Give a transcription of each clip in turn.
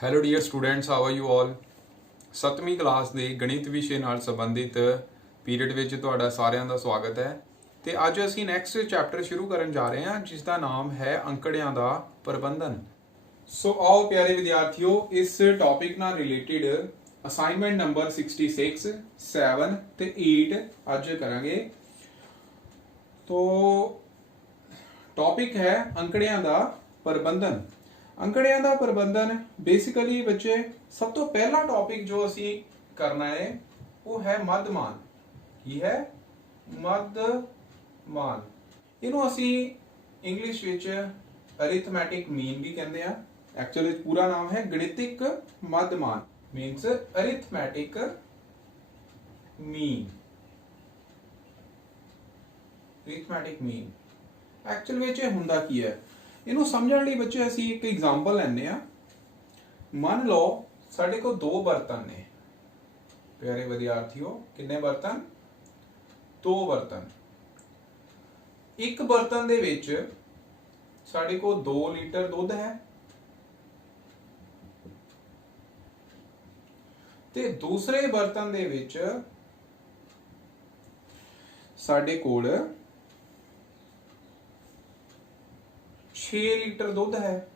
Hello dear students, how are you all. 7ਵੀਂ class ਦੇ ਗਣਿਤ ਵਿਸ਼ੇ ਨਾਲ ਸੰਬੰਧਿਤ ਪੀਰੀਅਡ ਵਿੱਚ ਤੁਹਾਡਾ ਸਾਰਿਆਂ ਦਾ ਸਵਾਗਤ ਹੈ। ਤੇ ਅੱਜ ਅਸੀਂ ਨੈਕਸਟ ਚੈਪਟਰ ਸ਼ੁਰੂ ਕਰਨ ਜਾ ਰਹੇ ਹਾਂ ਜਿਸ ਦਾ ਨਾਮ ਹੈ ਅੰਕੜਿਆਂ ਦਾ ਪ੍ਰਬੰਧਨ। ਸੋ ਆਓ ਪਿਆਰੇ ਵਿਦਿਆਰਥੀਓ, ਇਸ ਟੌਪਿਕ ਨਾਲ ਰਿਲੇਟਡ ਅਸਾਈਨਮੈਂਟ ਨੰਬਰ 66, 7 ਤੇ 8 ਅੱਜ ਕਰਾਂਗੇ। तो टॉपिक है अंकड़ियां दा प्रबंधन। अंकड़ियां दा प्रबंधन बेसिकली बच्चे सब तो पहला टॉपिक जो असी करना है वो है मध्यमान। की है मध्यमान। इनू असी इंग्लिश विच अरिथमैटिक मीन भी कहते हैं। एक्चुअली पूरा नाम है गणितिक मध्यमान, means arithmetic mean. Arithmetic mean actual ਵਿੱਚ ਹੁੰਦਾ ਕੀ ਹੈ, ਇਹਨੂੰ ਸਮਝਣ ਲਈ ਬੱਚੇ ਅਸੀਂ ਇੱਕ ਐਗਜ਼ਾਮਪਲ ਲੈਂਦੇ ਆ। ਮੰਨ ਲਓ ਸਾਡੇ ਕੋਲ ਦੋ ਬਰਤਨ ਨੇ ਪਿਆਰੇ ਵਿਦਿਆਰਥੀਓ। ਕਿੰਨੇ ਬਰਤਨ? ਦੋ ਬਰਤਨ। ਇੱਕ ਬਰਤਨ ਦੇ ਵਿੱਚ ਸਾਡੇ ਕੋਲ 2 ਲੀਟਰ ਦੁੱਧ ਹੈ ਤੇ ਦੂਸਰੇ ਬਰਤਨ ਦੇ ਵਿੱਚ ਸਾਡੇ ਕੋਲ 6 ਲੀਟਰ ਦੁੱਧ ਹੈ।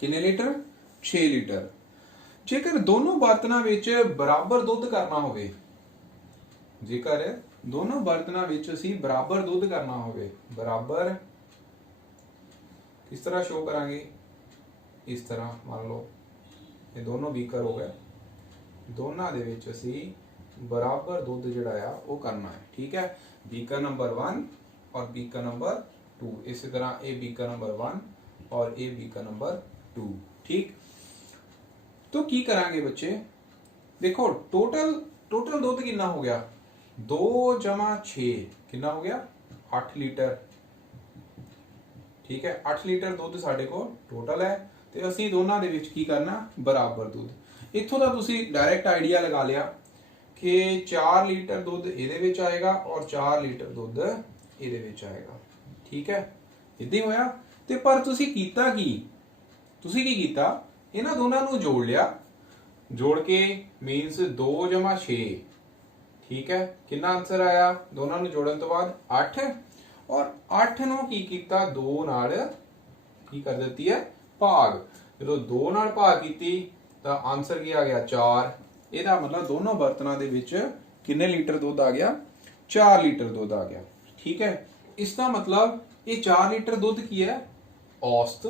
ਕਿੰਨੇ ਲੀਟਰ? 6 ਲੀਟਰ। ਜੇਕਰ ਦੋਨੋਂ ਬਰਤਨਾਂ ਵਿੱਚ ਬਰਾਬਰ ਦੁੱਧ ਕਰਨਾ ਹੋਵੇ, ਜੇਕਰ ਦੋਨੋਂ ਬਰਤਨਾਂ ਵਿੱਚ ਅਸੀਂ ਬਰਾਬਰ ਦੁੱਧ ਕਰਨਾ ਹੋਵੇ, ਬਰਾਬਰ ਕਿਸ ਤਰ੍ਹਾਂ ਸ਼ੋ ਕਰਾਂਗੇ? ਇਸ ਤਰ੍ਹਾਂ ਮੰਨ ਲਓ ਇਹ ਦੋਨੋਂ ਬੀਕਰ ਹੋ ਗਏ, ਦੋਨਾਂ ਦੇ ਵਿੱਚ ਅਸੀਂ बराबर दुध जिहड़ा आ वो करना है। ठीक है, बीकर नंबर 1 और बीकर नंबर 2। इसी तरह ए बीकर नंबर 1 और ए बीकर नंबर 2। ठीक, तो की करांगे बच्चे? देखो टोटल दुध कितना हो गया? 2 + 6 कितना हो गया? 8 लीटर। ठीक है, 8 लीटर दुध साडे को टोटल है ते असीं दोनां दे विच की करना? बराबर दुध। इत्थों दा तुसीं डायरैक्ट आइडिया लगा लिया कि 4 लीटर दुध ਇਹਦੇ ਵਿੱਚ ਆਏਗਾ और 4 ਲੀਟਰ ਦੁੱਧ ਇਹਦੇ ਵਿੱਚ ਆਏਗਾ। ਠੀਕ ਹੈ, ਇਦਾਂ ਹੀ ਹੋਇਆ। ਤੇ ਪਰ ਤੁਸੀਂ ਕੀਤਾ ਕੀ? ਤੁਸੀਂ ਕੀ ਕੀਤਾ? ਇਹਨਾਂ ਦੋਨਾਂ ਨੂੰ ਜੋੜ ਲਿਆ। ਜੋੜ ਕੇ ਮੀਨਸ 2 + 6। ਠੀਕ ਹੈ, ਕਿੰਨਾ ਆਨਸਰ ਆਇਆ? ਦੋਨਾਂ ਨੂੰ ਜੋੜਨ ਤੋਂ ਬਾਅਦ 8। ਔਰ 8 ਨੂੰ ਕੀ ਕੀਤਾ? 2 ਨਾਲ ਕੀ ਕਰ ਦਿੱਤੀ ਹੈ? ਭਾਗ। ਜਦੋਂ 2 ਨਾਲ ਭਾਗ ਕੀਤੀ ਤਾਂ ਆਨਸਰ ਕੀ ਆ ਗਿਆ? 4। ਇਹਦਾ ਮਤਲਬ ਦੋਨੋਂ ਬਰਤਨਾਂ ਦੇ ਵਿੱਚ ਕਿੰਨੇ ਲੀਟਰ ਦੁੱਧ ਆ ਗਿਆ? 4 ਲੀਟਰ ਦੁੱਧ ਆ ਗਿਆ। ਠੀਕ ਹੈ, ਇਸ ਦਾ ਮਤਲਬ ਇਹ 4 ਲੀਟਰ ਦੁੱਧ ਕੀ ਹੈ? ਔਸਤ,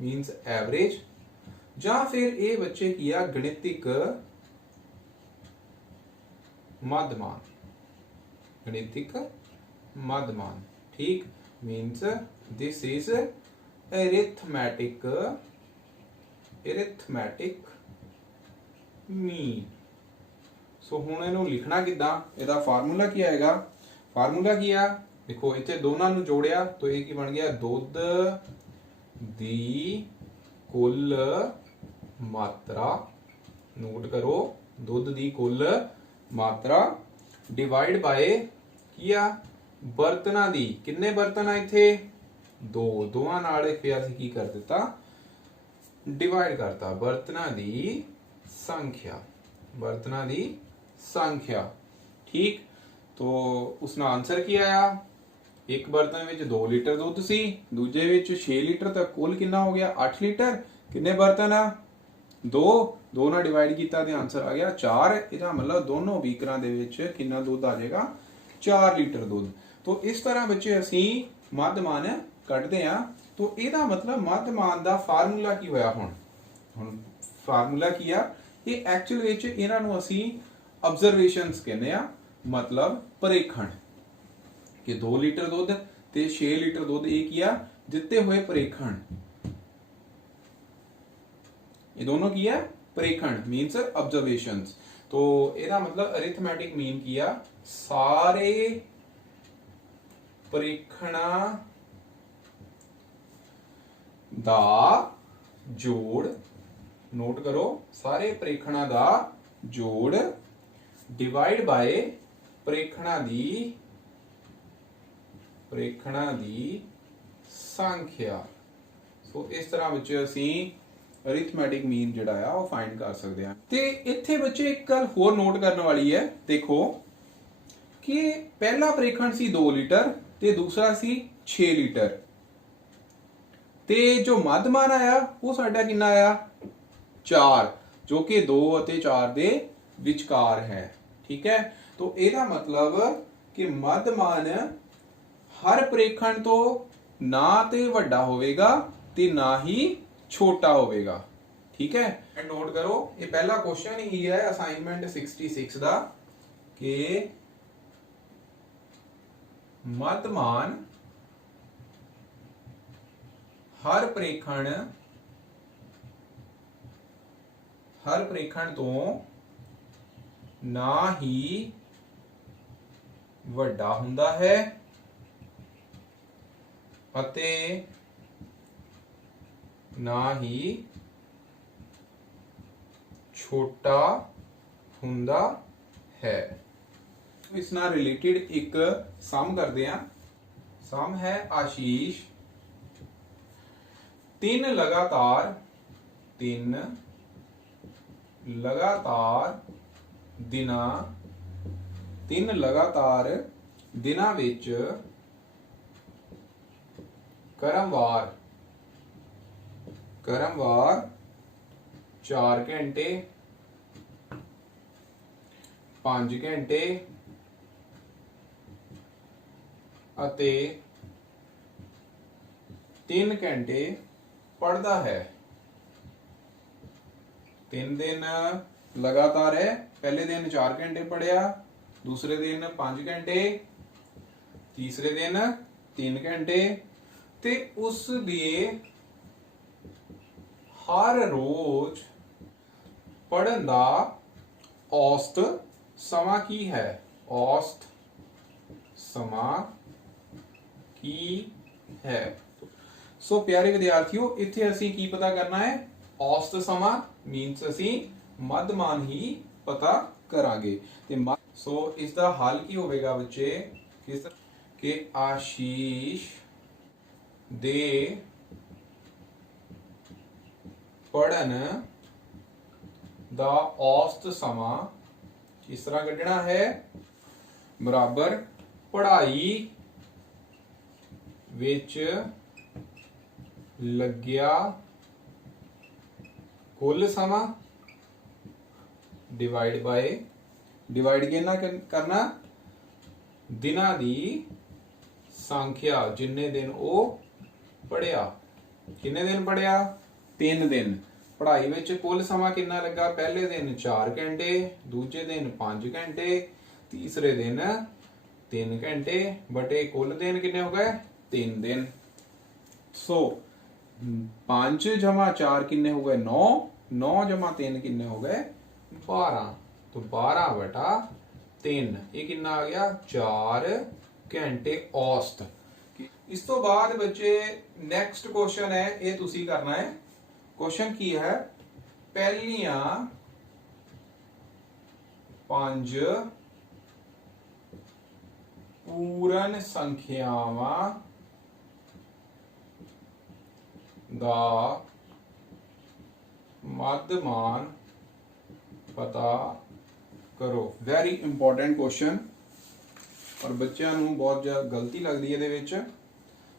ਮੀਨਸ ਐਵਰੇਜ। ਜਾਂ ਫਿਰ ਇਹ ਬੱਚੇ ਕੀ ਆ? ਗਣਿਤਿਕ ਮੱਧਮਾਨ। ਗਣਿਤਿਕ ਮੱਧਮਾਨ। ਠੀਕ, means this is arithmetic mean. So हुण इहनूं लिखना किदां? इहदा फार्मूला की आएगा? फार्मूला की आ? देखो इत्थे दोनां नूं जोड़िया तो ये की बन गया? दुध दी कुल मात्रा। नोट करो, दुध दी कुल मात्रा डिवाइड बाय की आ? बर्तनां दी। किन्ने बर्तन आ इत्थे? 2। दोवां नाल फिर असीं की कर दिता? डिवाइड करता। बर्तनां दी संख्या, बर्तनां दी संख्या। ठीक, तो उसका आंसर की आया? एक बर्तन विच 2 लीटर दुध सी, दूजे विच 6 लीटर, तो कुल कितना हो गया? 8 लीटर। किन्ने बर्तन आ? 2 नाल डिवाइड किया तो आंसर आ गया 4। इसका मतलब दोनों बीकरां दे विच कितना दुध आ जाएगा? 4 लीटर दुध। तो इस तरह बच्चे असीं मध्यमान कढदे आ। तो ਇਹਦਾ मतलब मध्यमान ਦਾ फार्मूला की होया? ਹੁਣ फार्मूला की आ? ये एक्चुअल विच इन्हां नूं असीं ऑब्जरवेशनस कहने आ, मतलब परेखण। कि 2 लीटर दुध ते 6 लीटर दुध ये की आ? दिते हुए परेखण। ये दोनों की है? परेखण, मीन्स ऑब्जरवेशनस। तो ਇਹਦਾ मतलब अरिथमैटिक मीन की आ? सारे परेखणा दा जोड़। नोट करो, सारे प्रेखणा दा जोड़ डिवाइड बाय प्रेखणा दी संख्या। ਸੋ ਇਸ ਤਰ੍ਹਾਂ ਵਿੱਚ ਅਸੀਂ ਅਰਿਥਮੈਟਿਕ ਮੀਨ ਜਿਹੜਾ ਆ ਉਹ ਫਾਈਂਡ ਕਰ ਸਕਦੇ ਹਾਂ। ਤੇ ਇੱਥੇ ਬੱਚੇ ਇੱਕ ਗੱਲ ਹੋਰ ਨੋਟ ਕਰਨ ਵਾਲੀ ਹੈ, ਦੇਖੋ ਕਿ ਪਹਿਲਾ ਪ੍ਰੇਖਣ ਸੀ 2 ਲੀਟਰ ਤੇ ਦੂਸਰਾ ਸੀ 6 ਲੀਟਰ, ਤੇ ਜੋ ਮੱਧਮਾਨ ਆਇਆ ਉਹ ਸਾਡਾ ਕਿੰਨਾ ਆਇਆ 4, ਜੋ ਕਿ 2 ਅਤੇ 4 ਦੇ ਵਿਚਕਾਰ ਹੈ। ਠੀਕ ਹੈ, तो ਇਹਦਾ ਮਤਲਬ ਕਿ ਮੱਧਮਾਨ ਹਰ ਪ੍ਰੇਖਣ ਤੋਂ ਨਾ ਤੇ ਵੱਡਾ ਹੋਵੇਗਾ ਤੇ ਨਾ ਹੀ ਛੋਟਾ ਹੋਵੇਗਾ। ਠੀਕ ਹੈ, ਨੋਟ ਕਰੋ ਇਹ ਪਹਿਲਾ ਕੁਐਸਚਨ ਹੀ ਹੈ ਅਸਾइनमेंट 66 ਦਾ ਕਿ ਮੱਧਮਾਨ ਹਰ ਪ੍ਰੇਖਣ ਤੋਂ ਨਾ ਹੀ ਵੱਡਾ ਹੁੰਦਾ ਹੈ ਅਤੇ ਨਾ ਹੀ ਛੋਟਾ ਹੁੰਦਾ ਹੈ। ਇਸ ਨਾਲ ਰਿਲੇਟਡ ਇੱਕ ਸਮ ਕਰਦੇ ਹਾਂ। ਸਮ ਹੈ ਆਸ਼ੀਸ਼ 3 ਲਗਾਤਾਰ ਦਿਨਾਂ ਵਿੱਚ ਕਰਮਵਾਰ 4 ਘੰਟੇ 5 ਘੰਟੇ ਅਤੇ 3 ਘੰਟੇ ਪੜ੍ਹਦਾ ਹੈ। 3 दिन लगातार है, पहले दिन 4 घंटे पढ़िया, दूसरे दिन 5 घंटे, तीसरे दिन 3 घंटे, ते उस दिए हर रोज पढ़न दा औसत समा की है। औसत समा की है। सो प्यारे विद्यार्थियों, इत्थे असी की पता करना है, औसत समा मीनस असी मध्यमान ही पता करांगे। ते सो इसका हल की होगा बच्चे कि आशीष दे पढ़न दा औसत समा किस तरह कढ़ना है, बराबर पढ़ाई विच लग्या कुल समा डिवाइड बाय, डिवाइड कितना करना, दिना दी संख्या, जिन्ने दिन वो पढ़िया। किन्ने दिन पढ़िया 3 दिन। पढ़ाई विच कुल समा कितना लगा, पहले दिन 4 घंटे, दूजे दिन 5 घंटे, तीसरे दिन 3 घंटे, बटे कुल दिन किन्ने हो गए 3 दिन। सो 5 जमा 4 किन्ने हो गए 9, 9 जमा 3 किन्ने हो गए 12, तो 12 बटा 3 ये किन्ना आ गया 4 घंटे औसत। इस तो बाद बच्चे नेक्स्ट क्वेश्चन है, ये तुसी करना है। क्वेश्चन की है, पहलियां 5 पूर्ण संख्यावां दा मध्यमान पता करो। वेरी इंपॉर्टेंट क्वेश्चन और बच्चों नूं बहुत ज़्यादा गलती लगती है।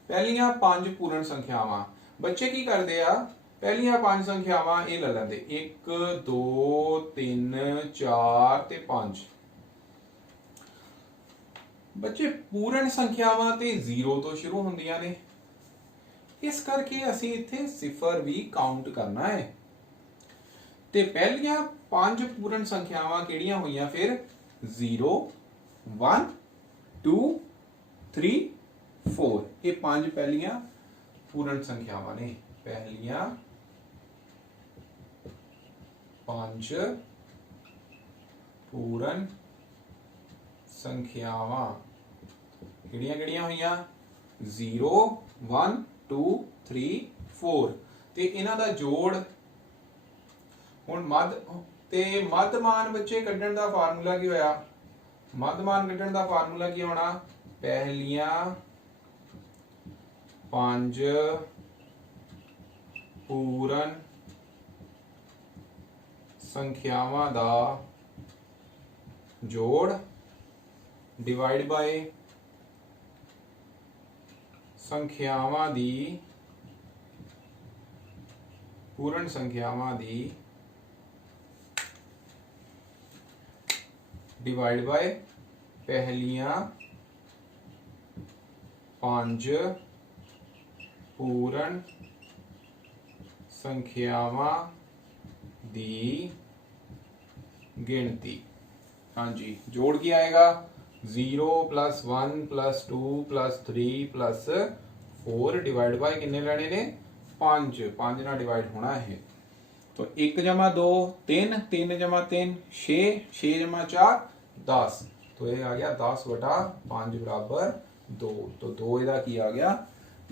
पहलियां 5 पूर्ण संख्यावां, बच्चे की करते आ, पहलियां 5 संख्यावां ये ले लेंदे 1 2 3 4 ते 5। बच्चे पूर्ण संख्यावां ते 0 तो शुरू होंदियां ने, इस करके असी इत्थे सिफर भी काउंट करना है। ते पहलियां 5 पूर्ण संख्यावां किहड़ियां होईयां फिर 0 1 2 3 4, ये 5 पहलियां पूर्ण संख्यावां ने। पहलियां 5 पूर्ण संख्यावां किहड़ियां होईयां 0 1 2 3 4, ते इन्हां दा जोड़ हुण मध्यमान बच्चे कड्ढण दा फार्मूला की होया, मध्यमान कड्ढण दा फार्मूला की होना, पहलियां 5 ਪੂਰਨ ਸੰਖਿਆਵਾਂ ਦਾ ਜੋੜ ਡਿਵਾਈਡ ਬਾय ਸੰਖਿਆਵਾਂ ਦੀ ਪੂਰਨ ਸੰਖਿਆਵਾਂ ਦੀ डिवाइड बाय पहलियां 5 पूर्ण संख्यावां दी गिनती। हाँ जी, जोड़ की आएगा 0 + 1 + 2 + 3 + 4 डिवाइड बाय किन्ने लेने ने 5 5 ना डिवाइड होना है। तो 1 + 2 3 3 + 3 6 6 + 4 10। तो ये आ गया 10/5 बराबर 2। तो 2 ਇਹਦਾ ਕੀ ਆ ਗਿਆ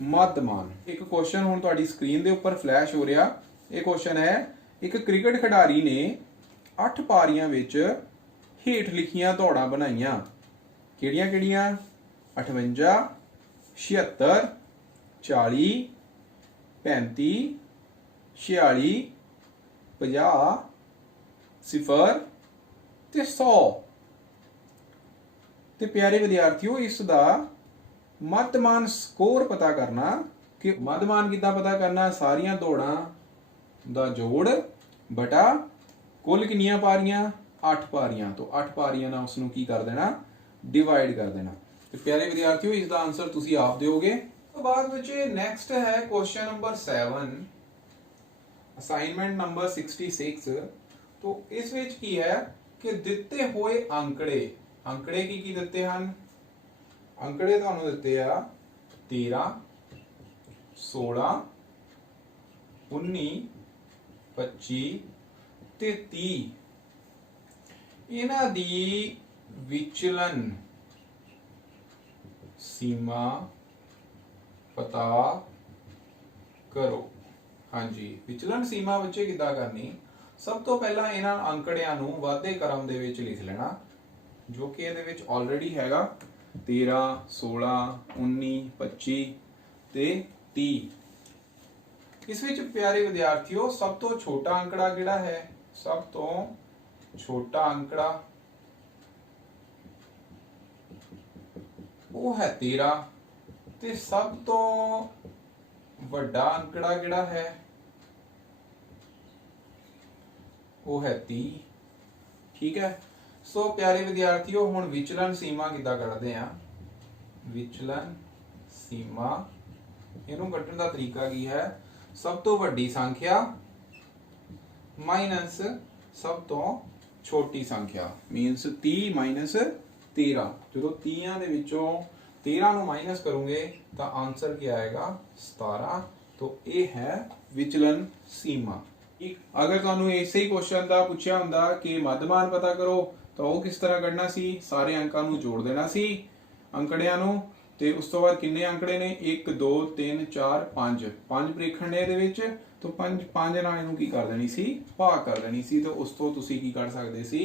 ਮੱਧਮਾਨ। ਇੱਕ ਕੁਐਸਚਨ ਹੁਣ ਤੁਹਾਡੀ ਸਕਰੀਨ ਦੇ ਉੱਪਰ ਫਲੈਸ਼ ਹੋ ਰਿਹਾ। ਇਹ ਕੁਐਸਚਨ ਹੈ, ਇੱਕ ਕ੍ਰਿਕਟ ਖਿਡਾਰੀ ਨੇ 8 ਪਾਰੀਆਂ ਵਿੱਚ ਹੇਠ ਲਿਖੀਆਂ ਦੌੜਾਂ ਬਣਾਈਆਂ। ਕਿਹੜੀਆਂ ਕਿਹੜੀਆਂ? 58 76 40 35 46 50 0 ਤੇ 100। ਤੇ ਪਿਆਰੇ ਵਿਦਿਆਰਥੀਓ, ਇਸ ਦਾ ਮੱਧਮਾਨ ਸਕੋਰ ਪਤਾ ਕਰਨਾ ਕਿ ਮੱਧਮਾਨ ਕਿੱਦਾਂ ਪਤਾ ਕਰਨਾ? ਸਾਰੀਆਂ ਦੌੜਾਂ ਦਾ ਜੋੜ ਬਟਾ ਕੁੱਲ ਕਿੰਨੀਆਂ ਪਾਰੀਆਂ? 8 ਪਾਰੀਆਂ। ਤੋਂ 8 ਪਾਰੀਆਂ ਨਾਲ ਉਸ ਨੂੰ ਕੀ ਕਰ ਦੇਣਾ? ਡਿਵਾਈਡ ਕਰ ਦੇਣਾ। ਤੇ ਪਿਆਰੇ ਵਿਦਿਆਰਥੀਓ, ਇਸ ਦਾ ਆਨਸਰ ਤੁਸੀਂ ਆਪ ਦਿਓਗੇ। ਤੋਂ ਬਾਅਦ ਵਿੱਚ ਨੈਕਸਟ ਹੈ ਕੁਐਸਚਨ ਨੰਬਰ 7, ਅਸਾਈਨਮੈਂਟ ਨੰਬਰ 66। तो इस विच की है कि दिते हुए अंकड़े की दिते हैं? अंकड़े तुहानू दिते आ 13 16 19 25 ते 30। इन्हां दी विचलन सीमा पता करो। हाँ जी, विचलन सीमा बच्चे किद्दां करनी? सब तो पहला इन्हां अंकड़ियां नूं वाधे क्रम दे विच लिख लेना, जो कि इहदे विच ऑलरेडी हैगा 13 16 19 25 ते 30। इस विच प्यारे विद्यार्थियों सब तो छोटा अंकड़ा किहड़ा है? सब तो छोटा अंकड़ा वो है 13 ते सब तो वड्डा अंकड़ा किहड़ा है? वो है 30। ठीक है। सो प्यारे विद्यार्थियों, हुण विचलन सीमा किद्दां कढदे आ? विचलन सीमा इहनूं कढण दा तरीका की है? सब तो वड्डी संख्या माइनस सब तो छोटी संख्या, मीनस 30 माइनस 13। जो 30 दे विचों 13 नूं माइनस करोगे तो आंसर क्या आएगा? 17। तो ये है विचलन सीमा। अगर तुहानू इसे ही क्वेश्चन का पूछा हुंदा कि मध्यमान पता करो तो वो किस तरह कढना सी? सारे अंकां नू जोड़ देना सी अंकड़ियां नू, ते उस तो बाद किन्ने अंकड़े ने? 1 2 3 4 5 5 प्रेखण ने इहदे विच। तो 5 नाल इहनूं की कर देनी सी? भाग कर देनी सी। तो उस तो तुसीं की कर सकदे सी?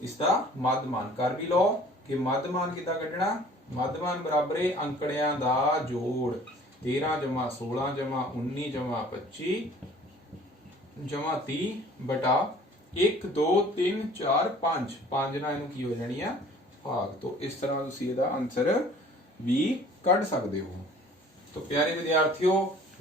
इसदा मध्यमान कर भी लो कि मध्यमान किद्दां कढना? मध्यमान बराबर है अंकड़ियां दा जोड़ 13 + 16 + 19 + 25 जमा 30 बटा 1 2 3 4 5 5 ना इनू की हो जानी है भाग। तो इस तरह तुसी इहदा आंसर भी कढ सकते हो। तो प्यारे विद्यार्थियों,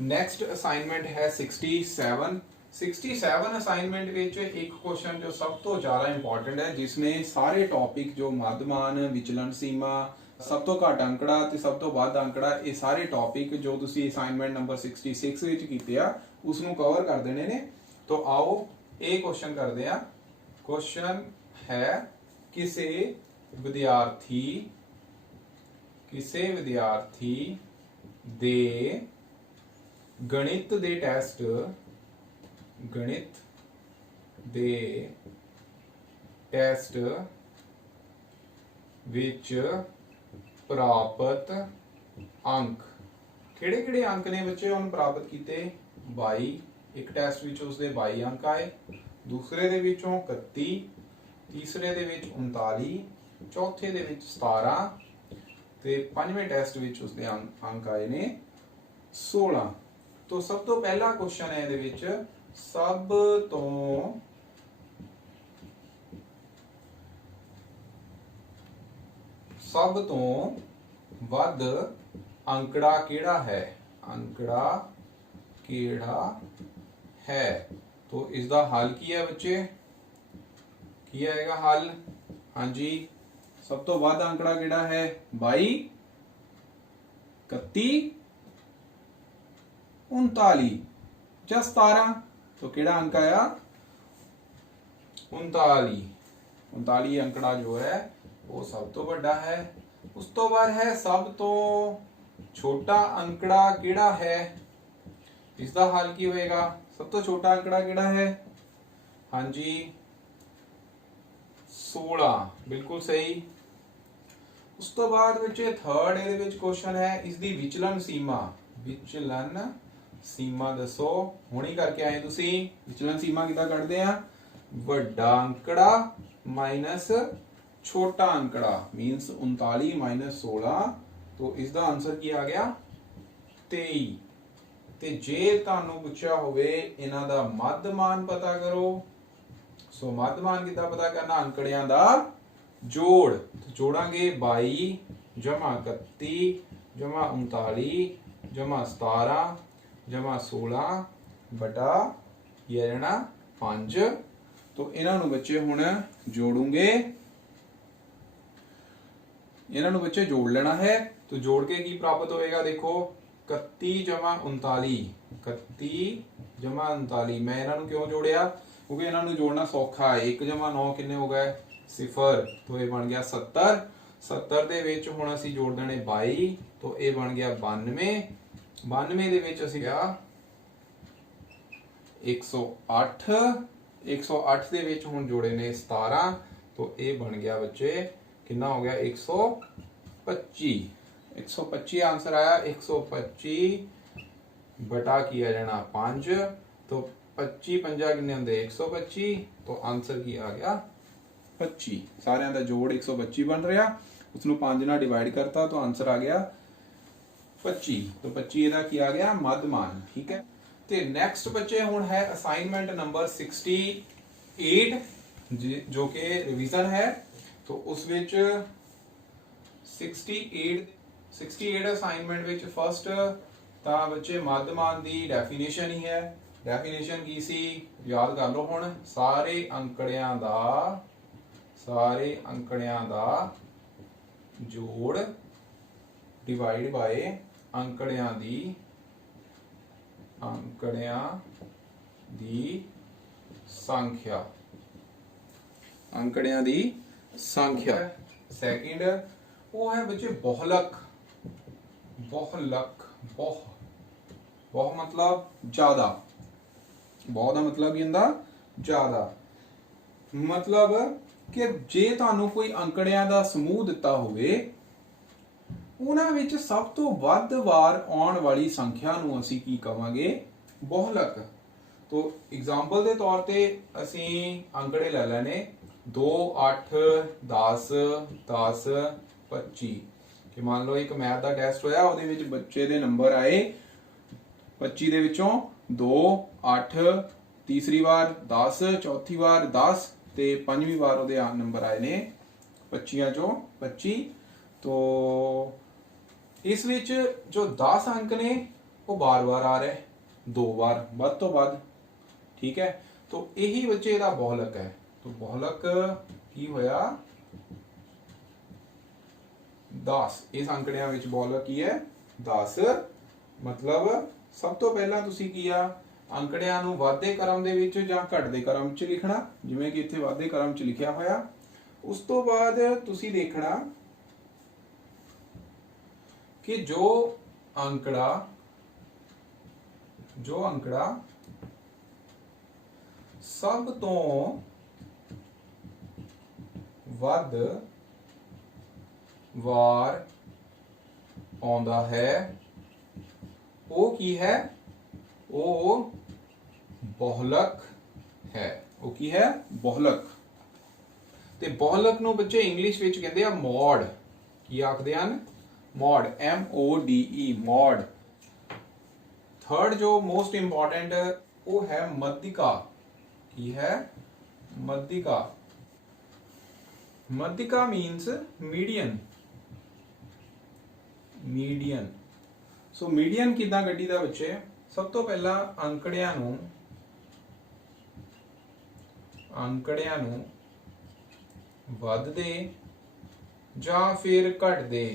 नेक्स्ट असाइनमेंट है 67। 67 असाइनमेंट विच एक क्वेश्चन जो सब तो ज्यादा इंपॉर्टेंट है, जिसने सारे टॉपिक जो मध्यमान, विचलन सीमा, सब तो घट अंकड़ा ते सब तो वध अंकड़ा, ये सारे टॉपिक जो तुसी असाइनमेंट नंबर 66 विच कीते आ उसनू कवर कर देने ने। तो आओ ये क्वेश्चन करते हैं। क्वेश्चन है किसी विद्यार्थी दे गणित दे टेस्ट विच प्राप्त अंक, किहड़े-किहड़े अंक ने बच्चे उन्होंने प्राप्त किए? 22। एक टेस्ट विच उसदे 22 अंक आए, दूसरे दे विचों 31, तीसरे दे विच 39, चौथे दे विच 17 ते पंजवें टेस्ट विच उसदे अंक आए ने 16। तो सब तो पहला क्वेश्चन है ਇਹਦੇ ਵਿੱਚ ਸਭ ਤੋਂ ਵੱਧ ਅੰਕੜਾ ਕਿਹੜਾ है अंकड़ा केड़ा है। तो इसका हल की है बच्चे, की आएगा हल। हाँ जी, सब तो ਵੱਧ अंकड़ा केड़ा है 22, 31, 39 ਜਾਂ 17। तो केड़ा अंक आया 39। 39 अंकड़ा जो है वो सब तो बड़ा है। उस तो बाद है सब तो छोटा अंकड़ा केड़ा है। इसका हल की होएगा, सब तो छोटा अंकड़ा केड़ा है। हाँ जी 16, बिल्कुल सही। उस तो बाद बच्चे थर्ड ਇਹਦੇ ਵਿੱਚ क्वेश्चन है इसकी विचलन सीमा। विचलन सीमा दसो, ਹੁਣੀ ਕਰਕੇ ਆਏ ਤੁਸੀਂ। ਵਿਚਲਨ ਸੀਮਾ ਕਿੱਦਾਂ ਕੱਢਦੇ ਆ, ਵੱਡਾ ਅੰਕੜਾ ਮਾਈਨਸ छोटा अंकड़ा मीन्स 39 माइनस 16। तो इसका आंसर की आ गया 23। ते जे तुहानू पुछया होवे इन्हां दा मध्यमान पता करो, सो मध्यमान किद्दां पता करना, अंकड़ियां दा जोड़। तो जोड़ांगे 22 जमा 31 जमा 39 जमा 17 जमा 16 बटा की आ जाना 5। तो इन्हां नू बच्चे हुण जोड़ूंगे, इन्होंने बच्चे जोड़ लेना है। तो जोड़ के की प्राप्त होएगा, देखो 31 जमा 39, 31 जमा 39। मैं इन्होंने क्यों जोड़िया, क्योंकि इन्होंने जोड़ना सौखा है। 1 जमा 9 किन्ने हो गए 0, तो ये बन गया 70। 70 दे विच हुण असीं जोड़ देने 22, तो ये बन गया 92। 92 दे विच असीं गया 108। 108 दे विच हुण जोड़े ने 17, तो ये बन गया बच्चे कितना हो गया 125। 125 आंसर आया। 125 बटा किया जाना 5। तो 25 पंजा किन्ने होंदे 125। तो आंसर की आ गया 25। सारिਆਂ ਦਾ जोड़ 125 बन रहा, उसनू 5 ਨਾਲ डिवाइड करता, तो आंसर आ गया 25। तो 25 ਇਹਦਾ ਕੀ ਆ ਗਿਆ ਮੱਧਮਾਨ। ठीक है। ਤੇ ਨੈਕਸਟ ਬੱਚੇ ਹੁਣ ਹੈ ਅਸਾइनमेंट नंबर 68 जो कि रिवीजन है। तो उस विच 68 असाइनमेंट विच फर्स्ट तां बच्चे मध्यमान दी डेफिनेशन ही है। डेफिनेशन की सी याद कर लो हुण, सारे अंकड़ियां दा जोड़ डिवाइड बाय अंकड़ियां दी संख्या। अंकड़ियां दी संख्या। सेकंड वो है बच्चे बहुलक। बहु मतलब ज्यादा। बहु का मतलब की हुंदा ज्यादा। मतलब कि जे तुहानू कोई अंकड़ियां दा समूह दिता होवे, उन्हां विच सब तो वध वार आउण वाली संख्या नू असीं की कहांगे बहुलक। तो एग्जाम्पल के तौर पर असीं अंकड़े ले लैने 2 8 10 10 25। कि मान लो एक मैथ का टैसट होया, ਉਹਦੇ ਵਿੱਚ ਬੱਚੇ ਦੇ ਨੰਬਰ ਆਏ 25 ਦੇ ਵਿੱਚੋਂ 2 8 तीसरी बार 10 चौथी बार 10 ਤੇ ਪੰਜਵੀਂ ਵਾਰ ਉਹਦੇ ਨੰਬਰ ਆਏ ਨੇ 25 ਚੋਂ 25। तो इस विच जो 10 अंक ने वो बार-बार आ रहे, 2 बार ਵੱਧ ਤੋਂ ਵੱਧ। ठीक है। तो यही बच्चे ਦਾ बहुलक है। तो बहुलक की होया 10। इस अंकड़ियां विच बहुलक की है 10। मतलब सब तो पहला तुसी किया अंकड़ियां नू वाधे क्रम दे विच जां घटदे क्रम च लिखना, जिवें कि इत्थे वाधे क्रम च लिखिया होया। उस तो बाद तुसी देखना कि जो अंकड़ा सब तो वध वार आउंदा है वो की है, वो बहुलक है। वो की है बहुलक। ते बहुलक नू बच्चे इंग्लिश विच कहंदे आ मॉड। की आखदे हन मॉड, MODE मॉड। थर्ड जो मोस्ट इंपॉर्टेंट वो है मध्यिका। की है? मध्यिका। मध्यिका means median. Median. So median किदां कड्ढीदा बच्चे? सब तो पहला अंकड़ियां नूं वधदे ਜਾਂ फिर घटदे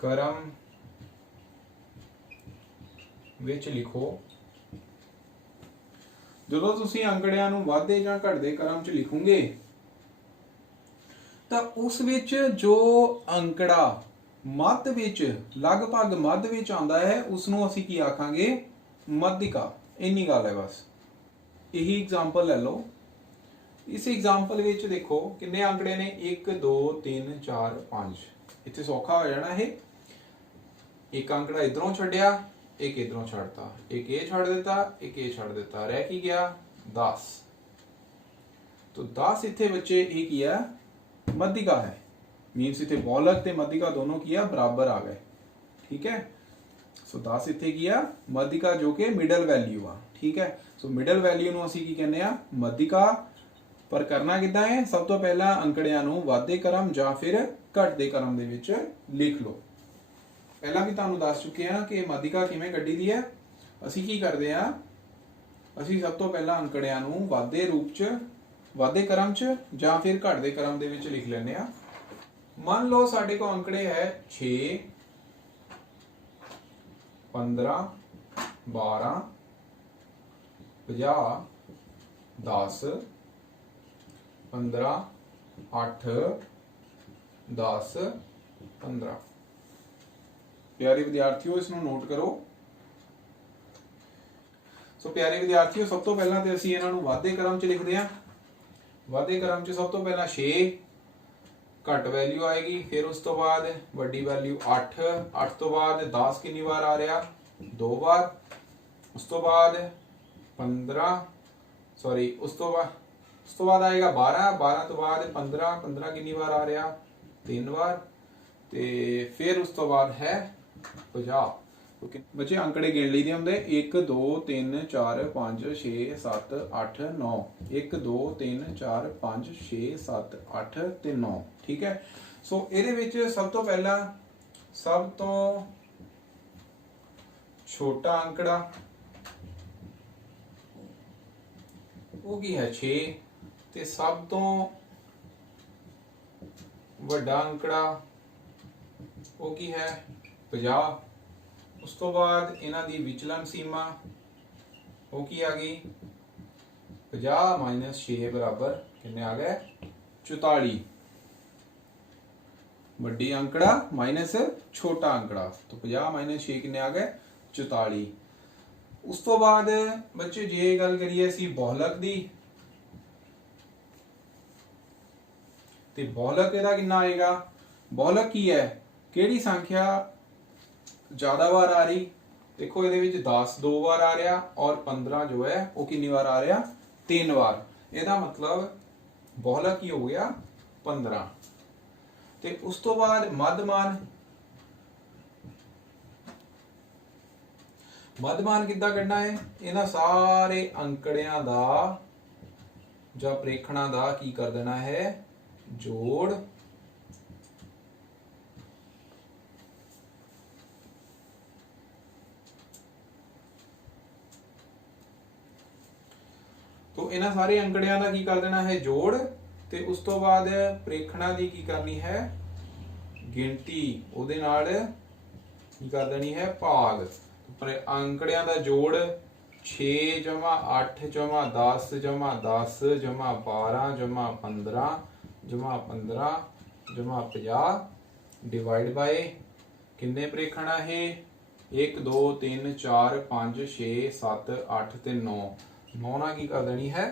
क्रम विच लिखो। ਜਦੋਂ ਤੁਸੀਂ ਅੰਕੜਿਆਂ ਨੂੰ ਵਾਧੇ ਜਾਂ ਘਟਦੇ ਕ੍ਰਮ ਚ ਲਿਖੋਗੇ ਤਾਂ ਉਸ ਵਿੱਚ ਜੋ ਅੰਕੜਾ ਮੱਧ ਵਿੱਚ ਲਗਭਗ ਮੱਧ ਵਿੱਚ ਆਉਂਦਾ ਹੈ ਉਸ ਨੂੰ ਅਸੀਂ ਕੀ ਆਖਾਂਗੇ? ਮੱਧਿਕਾ। ਇੰਨੀ ਗੱਲ ਹੈ ਬਸ। ਇਹੀ ਐਗਜ਼ਾਮਪਲ ਲੈ ਲਓ। इस एग्जाम्पल विच देखो किन्ने आंकड़े ने 1 2 3 4 5। इत्थे सौखा हो जाना है। एक आंकड़ा इधरों छड्डिया, एक इधरों छड्डता, एक ये छड्ड दिता, एक ये छड्ड दिता, रह की गया 10। तो 10 इत्थे बच्चे ये किया मध्यिका है। मीन्स इत्थे बहुलक ते मध्यिका दोनों किया बराबर आ गए। ठीक है। सो 10 इत्थे किया मध्यिका जो कि मिडल वैल्यू आ। ठीक है। सो मिडल वैल्यू नूं असीं की कहने आ? मध्यिका। पर करना किद्दां है? सब तो पहला अंकड़ियां नूं वाधे क्रम ਜਾਂ फिर घटदे क्रम ਦੇ ਵਿੱਚ ਲਿਖ ਲਓ। ਪਹਿਲਾਂ ਵੀ ਤੁਹਾਨੂੰ ਦੱਸ ਚੁੱਕੇ ਹਾਂ ਕਿ ਮੱਧਿਕਾ ਕਿਵੇਂ ਕੱਢੀ ਦੀ ਹੈ। ਅਸੀਂ ਕੀ ਕਰਦੇ ਆ? ਅਸੀਂ ਸਭ ਤੋਂ ਪਹਿਲਾਂ ਅੰਕੜਿਆਂ ਨੂੰ ਵਾਧੇ ਰੂਪ 'ਚ, ਵਾਧੇ क्रम 'ਚ ਜਾਂ ਫਿਰ ਘਟਦੇ क्रम ਦੇ ਵਿੱਚ ਲਿਖ ਲੈਂਦੇ ਆ। ਮੰਨ ਲਓ ਸਾਡੇ ਕੋਲ ਅੰਕੜੇ ਹੈ 6 15 12 50 10 15 8 10 15। प्यारे विद्यार्थियों इसनों नोट करो। सो प्यारे विद्यार्थियों सब तो पहला ते असीं इन्हां नूं वाधे क्रम च लिखदे हां। वाधे क्रम च सब तो पहला 6 घट वैल्यू आएगी, फिर उस तो बाद वड्डी वैल्यू 8, 8 तो बाद 10 कितनी बार आ रहा? 2 बार। उस तो बाद 15 सॉरी उस तो बाद आएगा 12, 12 तो बाद 15, 15 कितनी बार आ रहा? 3 बार। ते फिर उस तो बाद है 50। ओके बच्चे अंकड़े गिन लीदे होंदे 1 2 3 4 5 6 7 8 9। 1 2 3 4 5 6 7 8 ते 9। ठीक है। सो ਇਹਦੇ ਵਿੱਚ सब तो पहला सब तो छोटा अंकड़ा वो की है 6 ਤੇ ਸਭ ਤੋਂ ਵੱਡਾ ਅੰਕੜਾ ਉਹ ਕੀ ਹੈ 50। ਉਸ ਤੋਂ ਬਾਅਦ ਇਹਨਾਂ ਦੀ ਵਿਚਲਨ ਸੀਮਾ ਉਹ ਕੀ ਆ ਗਈ 50 - 6 ਬਰਾबर ਕਿੰਨੇ ਆ ਗਏ 44। ਵੱਡੀ ਅੰਕੜਾ ਮਾਈਨਸ ਛੋਟਾ ਅੰਕੜਾ तो 50 - 6 ਕਿੰਨੇ ਆ ਗਏ 44। ਉਸ ਤੋਂ ਬਾਅਦ ਬੱਚੇ ਜੇ ਗੱਲ ਕਰੀਏ ਅਸੀਂ ਬਹੁਲਕ ਦੀ ਤੇ ਬਹੁਲਕ ਇਹਦਾ ਕਿੰਨਾ ਆਏਗਾ? ਬਹੁਲਕ ਕੀ ਹੈ? ਕਿਹੜੀ ਸੰਖਿਆ ਜ਼ਿਆਦਾ ਵਾਰ ਆ ਰਹੀ? ਦੇਖੋ ਇਹਦੇ ਵਿੱਚ 10 2 ਵਾਰ ਆ ਰਿਹਾ ਔਰ 15 ਜੋ ਹੈ ਉਹ ਕਿੰਨੀ ਵਾਰ ਆ ਰਿਹਾ? 3 ਵਾਰ। ਇਹਦਾ ਮਤਲਬ ਬਹੁਲਕ ਕੀ ਹੋ ਗਿਆ 15। ਤੇ ਉਸ ਤੋਂ ਬਾਅਦ ਮੱਧਮਾਨ। ਮੱਧਮਾਨ ਕਿੱਦਾਂ ਕੱਢਣਾ ਹੈ? ਇਹਨਾਂ ਸਾਰੇ ਅੰਕੜਿਆਂ ਦਾ ਜਾਂ ਪ੍ਰੇਖਣਾਂ ਦਾ ਕੀ ਕਰ ਦੇਣਾ ਹੈ? जोड़ तो इन्हां सारे अंकड़ियां दा की कर देना है जोड़ ते उस तो बाद प्रेखणा दी की करनी है गिनती ਉਹਦੇ ਨਾਲ की कर देनी है भाग। अंकड़ियां दा जोड़ 6 + 8 + 10 + 10 + 12 + 15 जमा 15 जमा 50 डिवाइड बाय किन्ने प्रेखण है 1 2 3 4 5 6 7 8 ते 9। 9 ना की कर देनी है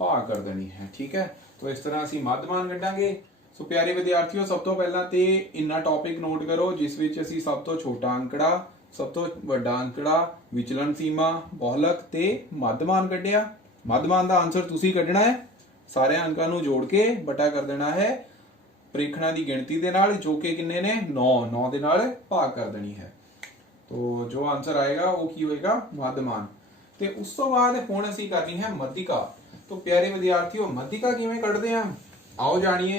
भाग कर देनी है। ठीक है। तो इस तरह असीं मध्यमान कढांगे। सो प्यारे विद्यार्थियों सब तो पहला ते इन्ना टॉपिक नोट करो जिस विच असीं सब तो छोटा अंकड़ा सब तो वड्डा अंकड़ा विचलन सीमा बहुलक ते मध्यमान कढिया। मध्यमान दा आंसर तुसीं कढना है। सारे अंकां नूं जोड़ के बटा कर देना है प्रेखणा की गिणती दे नाल जो कि किन्ने ने 9 9 दे नाल भाग कर देनी है। तो जो आंसर आएगा वो की होएगा मध्यमान। ਤੇ ਉਸ ਤੋਂ ਬਾਅਦ ਹੁਣ ਅਸੀਂ ਕਰਨੀ ਹੈ ਮੱਧਿਕਾ। तो प्यारे विद्यार्थियों मध्यिका किवें कढ़दे आ आओ जानिए।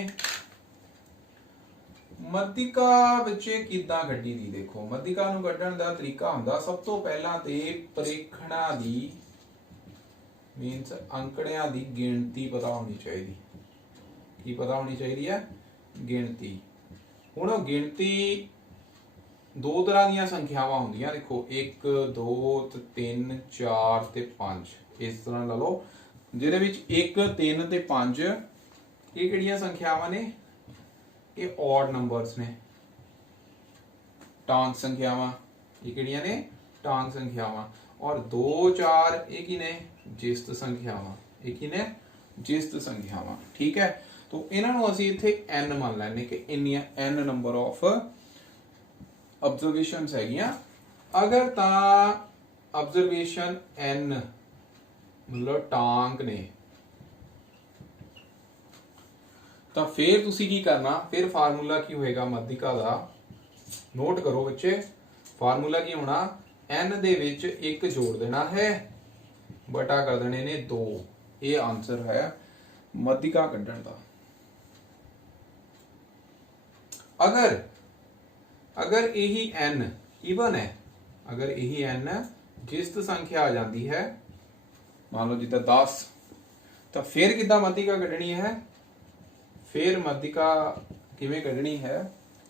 मध्यिका बच्चे किदां कढ़ी दी देखो मध्यिका नूं कढ़ण दा तरीका हुंदा सब तो पहला ते प्रेखणा दी मीनस अंकड़ियां दी गिणती पता होनी चाहिए। की पता होनी चाहिए है गिणती। हुण गिणती दो तरह दी संख्यावां हुंदियां देखो 1 2 3 4 ते 5 इस तरह ला लो ਜਿਹਦੇ ਵਿੱਚ 1 3 ਤੇ 5 ਇਹ ਕਿਹੜੀਆਂ ਸੰਖਿਆਵਾਂ ਨੇ ਇਹ ਔਡ ਨੰਬਰਸ ਨੇ ਟਾਂਕ ਸੰਖਿਆਵਾਂ ਇਹ ਕਿਹੜੀਆਂ ਨੇ ਟਾਂਕ ਸੰਖਿਆਵਾਂ ਔਰ 2 4 ਇਹ ਕੀ ਨੇ ਜਿਸਤ ਸੰਖਿਆਵਾਂ ਇਹ ਕੀ ਨੇ ਜਿਸਤ ਸੰਖਿਆਵਾਂ ਠੀਕ ਹੈ। तो ਇਹਨਾਂ ਨੂੰ ਅਸੀਂ ਇੱਥੇ n ਮੰਨ ਲੈਣੇ ਕਿ ਇੰਨੀਆਂ n ਨੰਬਰ ਆਫ ऑब्जर्वेशंस हैगियां। अगर ता ऑब्जर्वेशन n मतलब टांक ने तो फिर तुसी की करना फिर फार्मूला की होएगा मध्यिका दा नोट करो बच्चे फार्मूला की होना n दे विच 1 जोड़ देना है बटा कर देने ने 2 ये आंसर है मध्यिका कढ़ण दा। अगर अगर यही n इवन है अगर यही n जिस्त संख्या आ जाती है मान लो जिदा 10 तो फिर किदा मध्यिका कढ़नी है फिर मध्यिका किवें कढ़नी है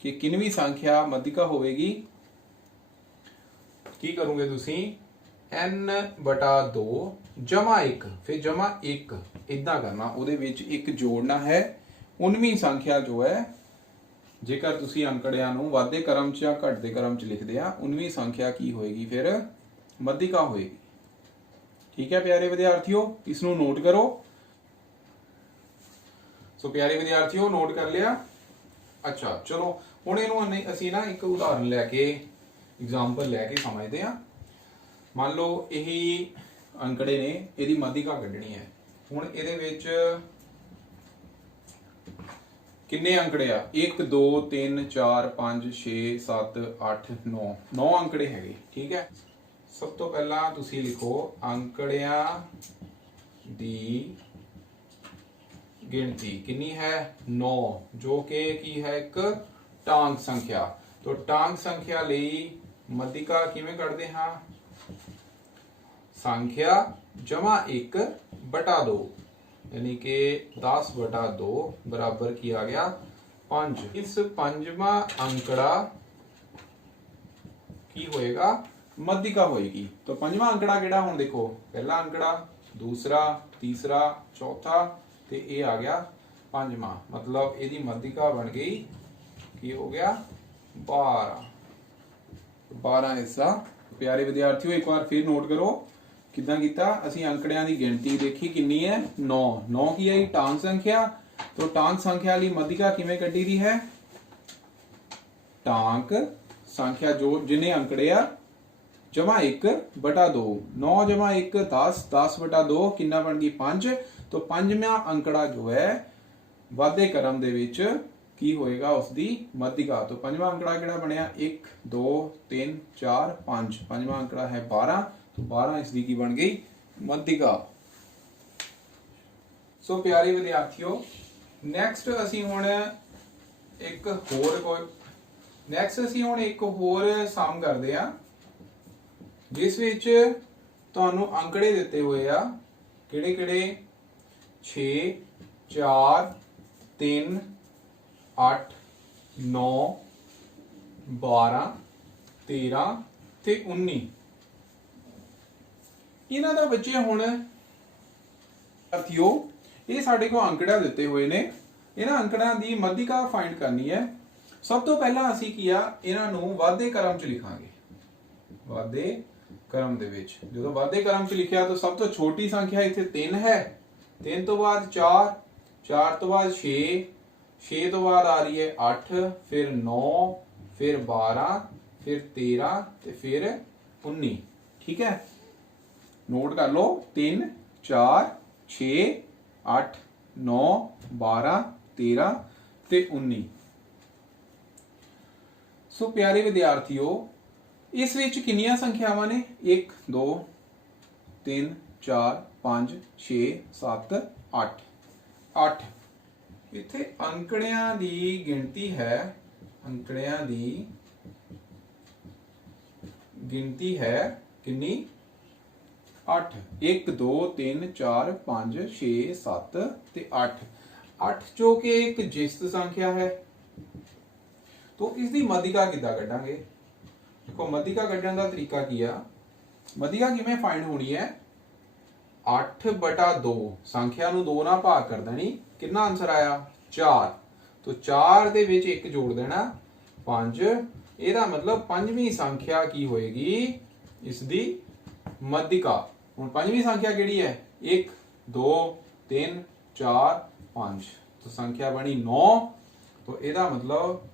कि किनवी संख्या मध्यिका होगी की करोगे तुसी n बटा 2 जमा 1 फिर जमा 1 इदा करना उहदे विच 1 जोड़ना है 19वीं संख्या जो है जेकर तुसी अंकड़ियां नूं वाधे क्रम च या घटदे क्रम च लिखदे आ 19वीं संख्या की होएगी फिर मध्यिका होएगी। ठीक है प्यारे विद्यार्थियों इसनों नोट करो। सो प्यारे विद्यार्थियों नोट कर लिया। अच्छा चलो हुण इहनूं असीं ना एक उदाहरण लैके एग्जाम्पल लैके समझते हैं। मान लो यही अंकड़े ने इहदी मध्यिका कढ़नी है हुण इहदे विच किन्ने अंकड़े आ 1 2 3 4 5 6 7 8 9 9 अंकड़े हैगे ठीक है। सब तो पहला तुसी लिखो अंकड़ियां दी गिनती कितनी है 9 जो कि की है एक टांक संख्या। तो टांक संख्या लई मध्यिका किवें कढ़दे हां संख्या जमा 1 बटा 2 यानी कि 10 बटा 2 बराबर किया गया 5। इस पंजवा अंकड़ा की होएगा मध्यिका होएगी। तो पंजवा अंकड़ा केड़ा हुण देखो पहला अंकड़ा दूसरा तीसरा चौथा ते ये आ गया पंजवा मतलब इहदी मध्यिका बन गई की हो गया 12 हिस्सा। प्यारे विद्यार्थियों एक बार फिर नोट करो किदां कीता असीं अंकड़ियां दी गिनती देखी कितनी है 9 9 की है टांक संख्या। तो टांक संख्या लई मध्यिका किवें कड्ढी दी है टांक संख्या जो जिन्ने अंकड़े आ जमा 1 बटा 2 9 जमा 1 10 10 बटा 2 कितना बन गई 5। तो पंजवां अंकड़ा जो है वाधे क्रम दे विच की होएगा उसकी मध्यिका। तो पंजवां अंकड़ा केड़ा बनया 1 2 3 4 5 पंजवां अंकड़ा है 12 तो 12 इसकी की बन गई मध्यिका। सो प्यारे विद्यार्थियों नैक्सट असीं हुण एक होर सम करदे आ जिस विच तुहानू अंकड़े दिते हुए आ किहड़े किहड़े 6 4 3 8 9 12 13 ते 19 इन्हां दा बच्चे हुण साथियों ये साडे कोल अंकड़ा दिते हुए ने इन्हां अंकड़ियां दी मध्यिका फाइंड करनी है। सब तो पहला असीं कीआ इन्हां नूं वाधे क्रम च लिखांगे वाधे क्रम दे विच जो वाधे क्रम च लिखिया तो सब तो छोटी संख्या इत्थे 3 है 3 तो बाद 4 4 तो बाद 6 6 तो बाद आ रही है 8 फिर 9 फिर 12 फिर 13 ते फिर 19 ठीक है। नोट कर लो 3 4 6 8 9 12 13 ते 19। सो प्यारे विद्यार्थियों ਇਸ ਵਿੱਚ ਕਿੰਨੀਆਂ ਸੰਖਿਆਵਾਂ ਨੇ 1 2 3 4 5 6 7 8 8 ਇੱਥੇ ਅੰਕੜਿਆਂ ਦੀ ਗਿਣਤੀ ਹੈ ਅੰਕੜਿਆਂ ਦੀ ਗਿਣਤੀ ਹੈ ਕਿੰਨੀ 8 1 2 3 4 5 6 7 ਤੇ 8 8 ਜੋ ਕਿ ਇੱਕ ਜਿਸਤ ਸੰਖਿਆ ਹੈ। तो इसकी मध्यिका किद्दां कड्डांगे देखो मध्यिका कड्डण का तरीका की आ मध्यिका किवें फाइंड होनी है 8/2 संख्या नूं 2 नाल भाग कर देनी कितना आंसर आया 4 तो 4 दे विच 1 जोड़ देना 5 ਇਹਦਾ मतलब पंजवीं संख्या की होएगी इसकी मध्यिका हुण पंजवीं संख्या किहड़ी है 1 2 3 4 5 तो संख्या बनी 9 तो ਇਹਦਾ मतलब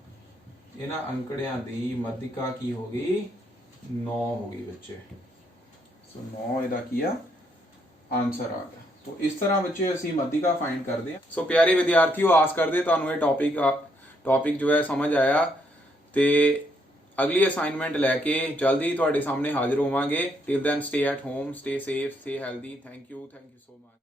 इन्हां अंकड़ियां दी मध्यिका की होगी 9 होगी बच्चे सो 9 इहदा की आ आंसर आ गया। तो इस तरह बच्चे असीं मध्यिका फाइंड करते हैं। सो प्यारे विद्यार्थियों आस करते तुहानूं ये टॉपिक जो है समझ आया ते अगली असाइनमेंट लैके जल्दी तुहाडे सामने हाजिर होवांगे। Till then stay at home, stay safe, stay healthy. Thank you so much.